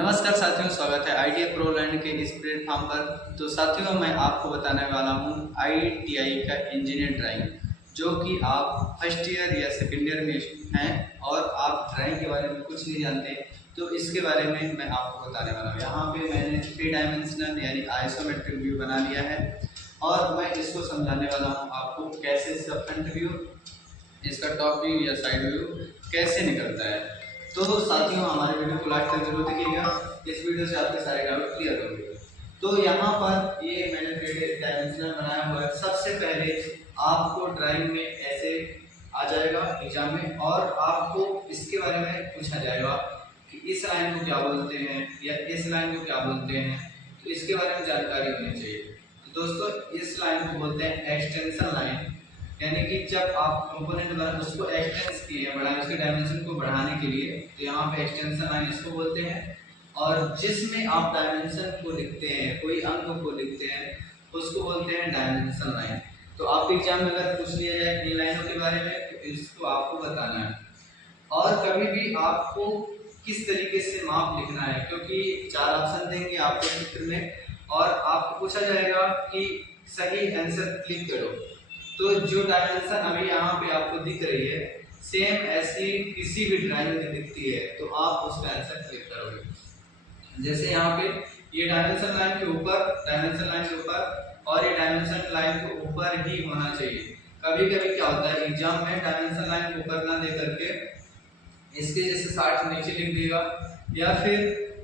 नमस्कार साथियों, स्वागत है आईटीआई प्रो लर्न के इस प्लेटफॉर्म पर। तो साथियों, मैं आपको बताने वाला हूँ आईटीआई का इंजीनियर ड्राइंग, जो कि आप फर्स्ट ईयर या सेकेंड ईयर में हैं और आप ड्राइंग के बारे में कुछ नहीं जानते, तो इसके बारे में मैं आपको बताने वाला हूँ। यहाँ पे मैंने 3 डायमेंशनल यानी आइसोमेट्रिक व्यू बना लिया है और मैं इसको समझाने वाला हूँ आपको कैसे इसका फ्रंट व्यू, इसका टॉप व्यू या साइड व्यू कैसे निकलता है। तो साथियों, हमारे वीडियो को लास्ट तक जरूर देखिएगा, इस वीडियो से आपके सारे डाउट क्लियर होंगे। तो यहाँ पर ये मैंने 3 डायमेंशनल बनाया हुआ है। सबसे पहले आपको ड्राइंग में ऐसे आ जाएगा एग्जाम में और आपको इसके बारे में पूछा जाएगा कि इस लाइन को क्या बोलते हैं या इस लाइन को क्या बोलते हैं, तो इसके बारे में जानकारी होनी चाहिए। तो दोस्तों, इस लाइन को बोलते हैं एक्सटेंशन लाइन, यानी कि जब आप कंपोनेंट बना उसको एक्सटेंस किए हैं, बढ़ाने उसके डायमेंशन को बढ़ाने के लिए, तो यहाँ पे एक्सटेंशन लाइन इसको बोलते हैं। और जिसमें आप डायमेंशन को लिखते हैं, कोई अंक को लिखते हैं, उसको बोलते हैं डायमेंशन लाइन। तो आपके एग्जाम में अगर पूछ लिया जाए इन लाइनों के बारे में, तो इसको आपको बताना है। और कभी भी आपको किस तरीके से माप लिखना है, क्योंकि 4 ऑप्शन देंगे आपको चित्र में और आपको पूछा जाएगा कि सही आंसर क्लिक करो। तो जो डायमेंशन अभी यहाँ पे आपको दिख रही है, सेम ऐसी किसी भी ड्राइंग में दिखती है, तो आप उसका आंसर क्लिक करोगे। जैसे यहाँ पे ये डायमेंशन लाइन के ऊपर, डायमेंशन लाइन के ऊपर और ये डायमेंशन लाइन के ऊपर ही होना चाहिए। कभी कभी क्या होता है एग्जाम में डायमेंशन लाइन के ऊपर ना दे करके इसके जैसे 60 नीचे लिख देगा, या फिर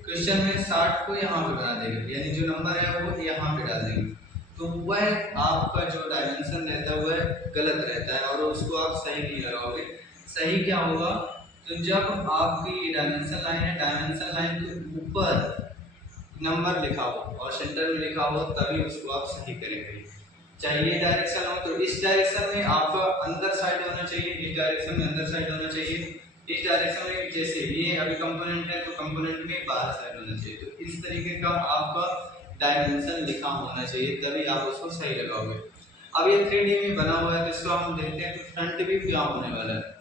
क्वेश्चन में 60 को यहाँ पे बना देगा, यानी जो नंबर है वो यहाँ पे डाल देंगे, तो वह आपका जो डायमेंशन रहता है वह गलत रहता है और उसको आप सही नहीं लगाओगे। सही क्या होगा, तो जब आपकी डायमेंशन लाइन है, डायमेंशन लाइन के ऊपर नंबर लिखा हो और सेंटर में लिखा हो, तभी उसको आप सही करेंगे। चाहे ये डायरेक्शन हो तो इस डायरेक्शन में आपका अंदर साइड होना चाहिए, इस डायरेक्शन में अंदर साइड होना चाहिए, इस डायरेक्शन में जैसे ये अभी कंपोनेंट है तो कंपोनेंट में बाहर साइड होना चाहिए। तो इस तरीके का आपका डायमेंशन लिखा होना चाहिए, तभी आप उसको सही लगाओगे। अब ये 3D में बना हुआ है, तो इसको हम देखते हैं कि फ्रंट व्यू क्या होने वाला है।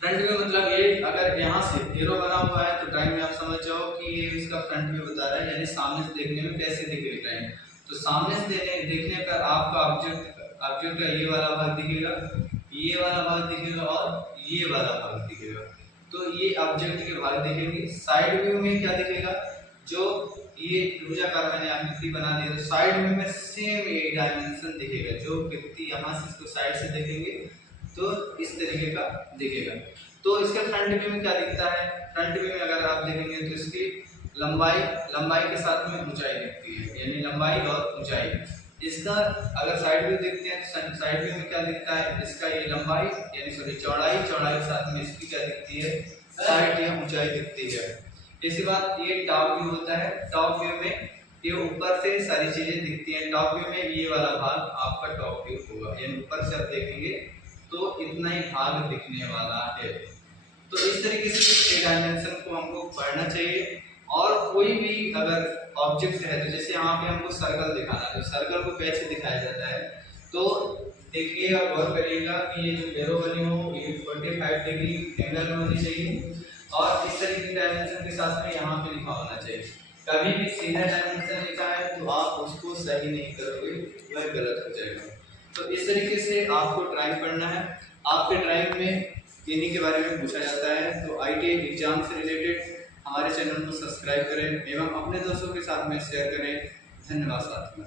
फ्रंट व्यू मतलब ये अगर यहाँ से एरो बना हुआ है तो ड्राइंग में आप समझ जाओ कि ये इसका फ्रंट व्यू बता रहा है, यानी सामने से देखने में कैसे दिख रही ड्राइंग। तो सामने से देखने पर आपका ऑब्जेक्ट का ये वाला भाग दिखेगा, ये वाला भाग दिखेगा और ये वाला भाग दिखेगा। तो ये ऑब्जेक्ट के भाग दिखेंगे। साइड व्यू में क्या दिखेगा, जो ये त्रिभुजाकार मैंने आकृति बना दी है, तो साइड व्यू में सेम ये डायमेंशन दिखेगा। जो व्यक्ति यहाँ से इसको साइड से देखेंगे तो इस तरीके का दिखेगा। तो इसके फ्रंट व्यू में क्या दिखता है, फ्रंट व्यू में अगर आप देखेंगे तो इसकी लंबाई के साथ में ऊंचाई दिखती है, यानी लंबाई और ऊंचाई। इसका अगर साइड व्यू देखते हैं तो साइड व्यू में क्या दिखता है, इसका ये लंबाई यानी सॉरी चौड़ाई के साथ में इसकी क्या दिखती है, साइड या ऊंचाई दिखती है। इसके बाद ये टॉप व्यू होता है। टॉप व्यू में ये ऊपर से सारी चीजें दिखती हैं। टॉप व्यू में ये वाला भाग आपका टॉप व्यू होगा, यानी ऊपर से आप देखेंगे तो इतना ही भाग दिखने वाला है। तो इस तरीके से ये डायमेंशन को हमको पढ़ना चाहिए। और कोई भी अगर ऑब्जेक्ट है, तो जैसे यहाँ पे हमको सर्कल दिखाना है, तो सर्कल को कैसे दिखाया जाता है, तो देखिएगा, गौर करिएगा कि ये जो एरो बनी हो ये 45 डिग्री एंगल में होनी चाहिए और इस तरीके की डायमेंशन के साथ में यहाँ पे लिखा होना चाहिए। कभी भी सीधा डायमेंशन लिखा है तो आप उसको सही नहीं करोगे, वह गलत हो जाएगा। तो इस तरीके से आपको ड्राइंग पढ़ना है। आपके ड्राइंग में इन्हीं के बारे में पूछा जाता है। तो आईटीआई एग्जाम से रिलेटेड हमारे चैनल को सब्सक्राइब करें एवं अपने दोस्तों के साथ में शेयर करें। धन्यवाद साथियों।